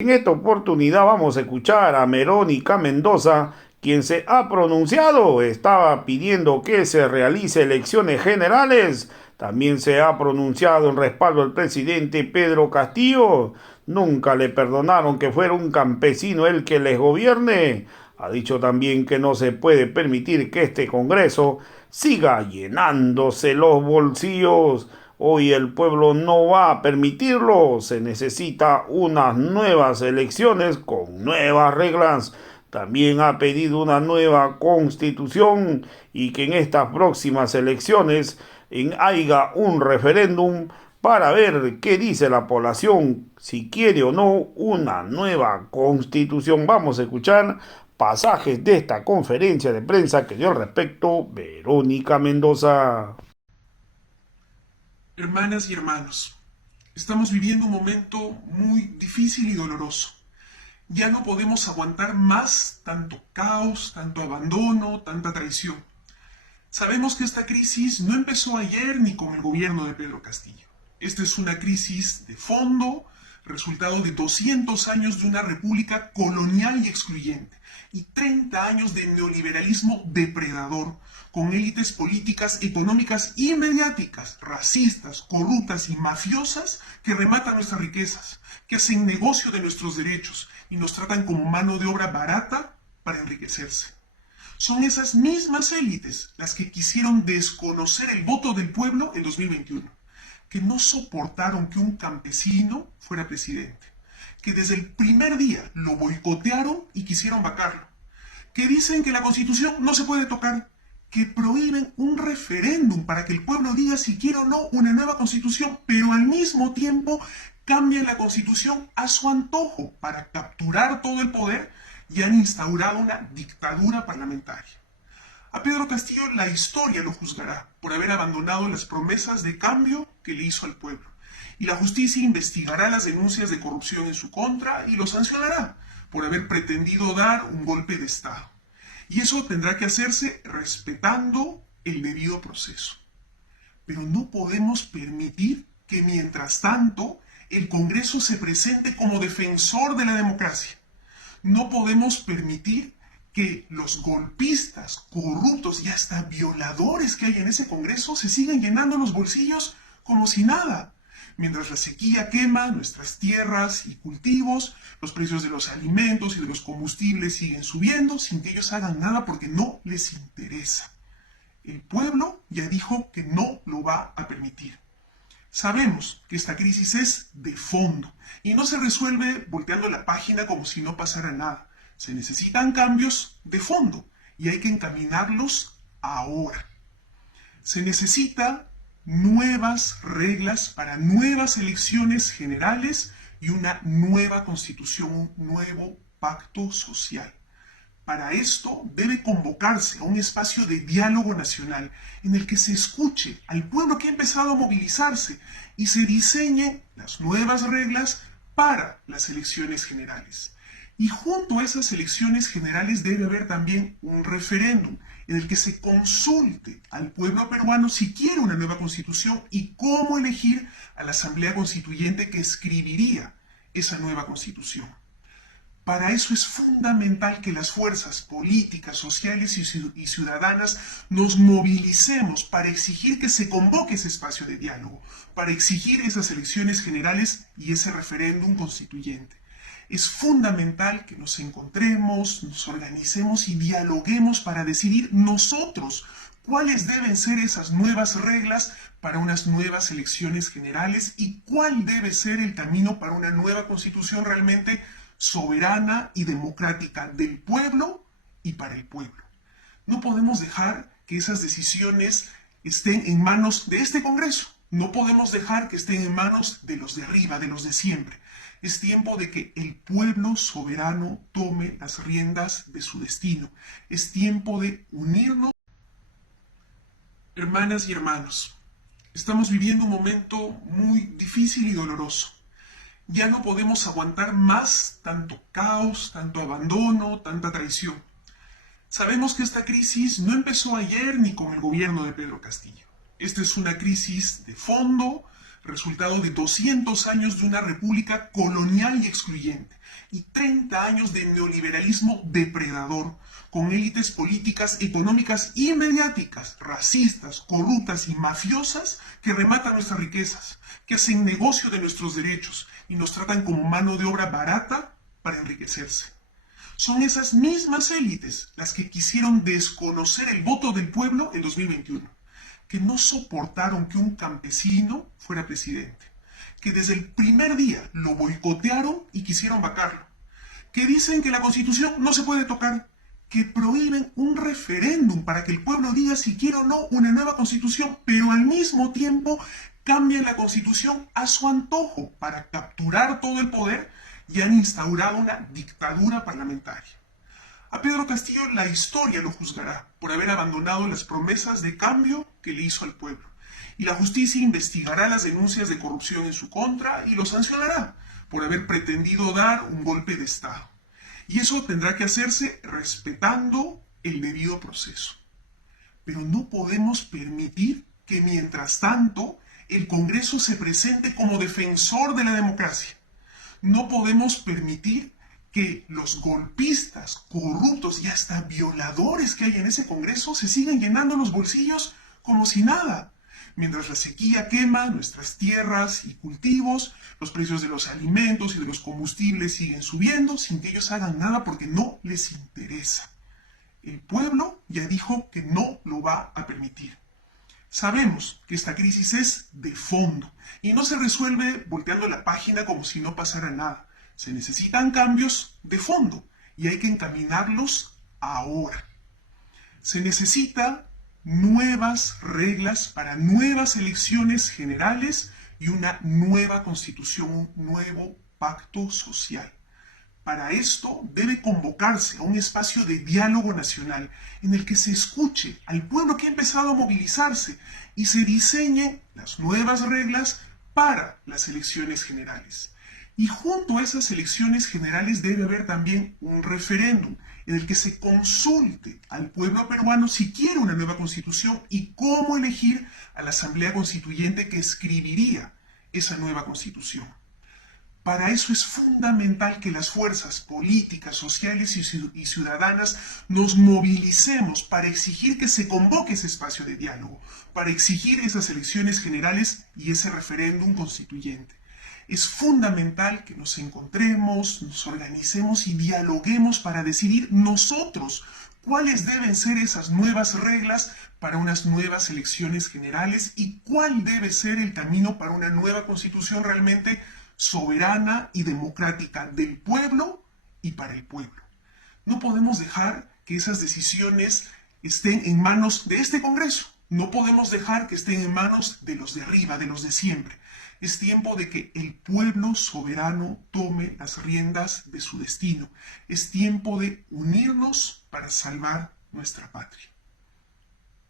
En esta oportunidad vamos a escuchar a Merónica Mendoza, quien se ha pronunciado, estaba pidiendo que se realice elecciones generales. También se ha pronunciado en respaldo al presidente Pedro Castillo. Nunca le perdonaron que fuera un campesino el que les gobierne. Ha dicho también que no se puede permitir que este Congreso siga llenándose los bolsillos. Hoy el pueblo no va a permitirlo. Se necesita unas nuevas elecciones con nuevas reglas. También ha pedido una nueva constitución y que en estas próximas elecciones haya un referéndum para ver qué dice la población, si quiere o no una nueva constitución. Vamos a escuchar pasajes de esta conferencia de prensa que dio al respecto Verónica Mendoza. Hermanas y hermanos, estamos viviendo un momento muy difícil y doloroso. Ya no podemos aguantar más tanto caos, tanto abandono, tanta traición. Sabemos que esta crisis no empezó ayer ni con el gobierno de Pedro Castillo. Esta es una crisis de fondo, resultado de 200 años de una república colonial y excluyente y 30 años de neoliberalismo depredador, con élites políticas, económicas y mediáticas, racistas, corruptas y mafiosas que rematan nuestras riquezas, que hacen negocio de nuestros derechos y nos tratan como mano de obra barata para enriquecerse. Son esas mismas élites las que quisieron desconocer el voto del pueblo en 2021, que no soportaron que un campesino fuera presidente, que desde el primer día lo boicotearon y quisieron vacarlo, que dicen que la Constitución no se puede tocar, que prohíben un referéndum para que el pueblo diga si quiere o no una nueva Constitución, pero al mismo tiempo cambian la Constitución a su antojo para capturar todo el poder y han instaurado una dictadura parlamentaria. A Pedro Castillo la historia lo juzgará por haber abandonado las promesas de cambio que le hizo al pueblo. Y la justicia investigará las denuncias de corrupción en su contra y lo sancionará por haber pretendido dar un golpe de Estado. Y eso tendrá que hacerse respetando el debido proceso. Pero no podemos permitir que mientras tanto el Congreso se presente como defensor de la democracia. No podemos permitir que los golpistas, corruptos y hasta violadores que hay en ese Congreso se sigan llenando los bolsillos como si nada. Mientras la sequía quema nuestras tierras y cultivos, los precios de los alimentos y de los combustibles siguen subiendo sin que ellos hagan nada porque no les interesa. El pueblo ya dijo que no lo va a permitir. Sabemos que esta crisis es de fondo y no se resuelve volteando la página como si no pasara nada. Se necesitan cambios de fondo y hay que encaminarlos ahora. Se necesita nuevas reglas para nuevas elecciones generales y una nueva constitución, un nuevo pacto social. Para esto debe convocarse a un espacio de diálogo nacional en el que se escuche al pueblo que ha empezado a movilizarse y se diseñen las nuevas reglas para las elecciones generales. Y junto a esas elecciones generales debe haber también un referéndum en el que se consulte al pueblo peruano si quiere una nueva constitución y cómo elegir a la Asamblea Constituyente que escribiría esa nueva constitución. Para eso es fundamental que las fuerzas políticas, sociales y ciudadanas nos movilicemos para exigir que se convoque ese espacio de diálogo, para exigir esas elecciones generales y ese referéndum constituyente. Es fundamental que nos encontremos, nos organicemos y dialoguemos para decidir nosotros cuáles deben ser esas nuevas reglas para unas nuevas elecciones generales y cuál debe ser el camino para una nueva constitución realmente soberana y democrática del pueblo y para el pueblo. No podemos dejar que esas decisiones estén en manos de este Congreso. No podemos dejar que estén en manos de los de arriba, de los de siempre. Es tiempo de que el pueblo soberano tome las riendas de su destino. Es tiempo de unirnos. Hermanas y hermanos, estamos viviendo un momento muy difícil y doloroso. Ya no podemos aguantar más tanto caos, tanto abandono, tanta traición. Sabemos que esta crisis no empezó ayer ni con el gobierno de Pedro Castillo. Esta es una crisis de fondo, resultado de 200 años de una república colonial y excluyente, y 30 años de neoliberalismo depredador, con élites políticas, económicas y mediáticas, racistas, corruptas y mafiosas que rematan nuestras riquezas, que hacen negocio de nuestros derechos y nos tratan como mano de obra barata para enriquecerse. Son esas mismas élites las que quisieron desconocer el voto del pueblo en 2021, que no soportaron que un campesino fuera presidente, que desde el primer día lo boicotearon y quisieron vacarlo, que dicen que la Constitución no se puede tocar, que prohíben un referéndum para que el pueblo diga si quiere o no una nueva Constitución, pero al mismo tiempo cambian la Constitución a su antojo para capturar todo el poder y han instaurado una dictadura parlamentaria. A Pedro Castillo la historia lo juzgará por haber abandonado las promesas de cambio que le hizo al pueblo. Y la justicia investigará las denuncias de corrupción en su contra y lo sancionará por haber pretendido dar un golpe de Estado. Y eso tendrá que hacerse respetando el debido proceso. Pero no podemos permitir que mientras tanto el Congreso se presente como defensor de la democracia. No podemos permitir que los golpistas, corruptos y hasta violadores que hay en ese Congreso se sigan llenando los bolsillos como si nada. Mientras la sequía quema nuestras tierras y cultivos, los precios de los alimentos y de los combustibles siguen subiendo sin que ellos hagan nada porque no les interesa. El pueblo ya dijo que no lo va a permitir. Sabemos que esta crisis es de fondo y no se resuelve volteando la página como si no pasara nada. Se necesitan cambios de fondo y hay que encaminarlos ahora. Se necesita nuevas reglas para nuevas elecciones generales y una nueva constitución, un nuevo pacto social. Para esto debe convocarse a un espacio de diálogo nacional en el que se escuche al pueblo que ha empezado a movilizarse y se diseñen las nuevas reglas para las elecciones generales. Y junto a esas elecciones generales debe haber también un referéndum en el que se consulte al pueblo peruano si quiere una nueva constitución y cómo elegir a la Asamblea Constituyente que escribiría esa nueva constitución. Para eso es fundamental que las fuerzas políticas, sociales y ciudadanas nos movilicemos para exigir que se convoque ese espacio de diálogo, para exigir esas elecciones generales y ese referéndum constituyente. Es fundamental que nos encontremos, nos organicemos y dialoguemos para decidir nosotros cuáles deben ser esas nuevas reglas para unas nuevas elecciones generales y cuál debe ser el camino para una nueva constitución realmente soberana y democrática del pueblo y para el pueblo. No podemos dejar que esas decisiones estén en manos de este Congreso. No podemos dejar que estén en manos de los de arriba, de los de siempre. Es tiempo de que el pueblo soberano tome las riendas de su destino. Es tiempo de unirnos para salvar nuestra patria.